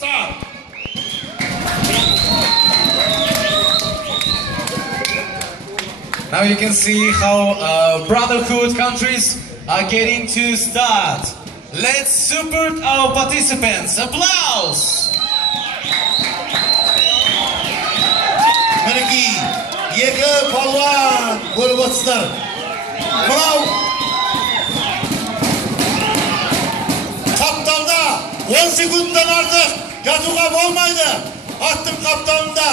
Start. Now you can see how brotherhood countries are getting to start. Let's support our participants. Applause! Мінекей, екі палуан көріп отырсыздар. Мынау қапталда 10 секундтан артық жатуға болмайды. Аттың қапталында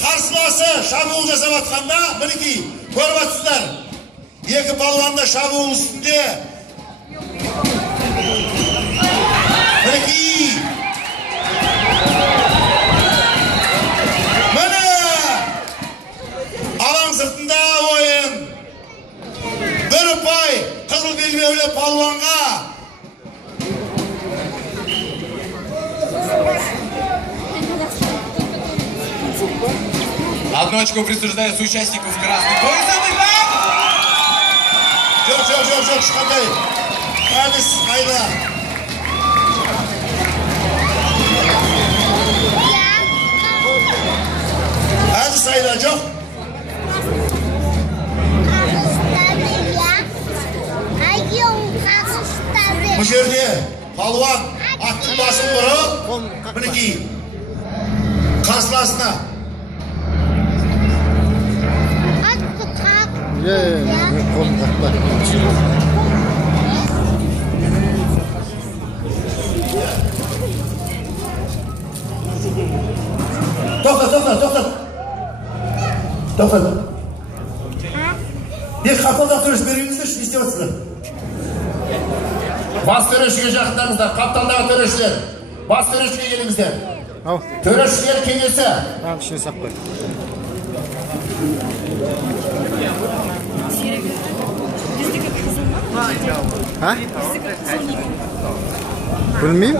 қарсыласы шабуыл жасап атқанда, мінекей, көріп отырсыздар. Екі палуан да шабуыл үстінде. Мінекей. Алаң сыртында ойын. Bir ұпай қызыл белбеулі палуанға. Одну очко присуждается участников красный пояс. Жоқ, шыққандай. Әдіс қайда. Әдіс қайда, жоқ. Bu жерде палуан аттың басын бұрып, мінекей, қарсыласына. Тоқтат. Бек қапылда тұрыш беріңіздер, не істеп отырсыздар? Бас төрешіге жақындарыңыздар, қапталдағы төрешілер. Бас төрешіге келіңіздер. Төрешілер кеңесі. Ішіне сап қой. Білмеймін.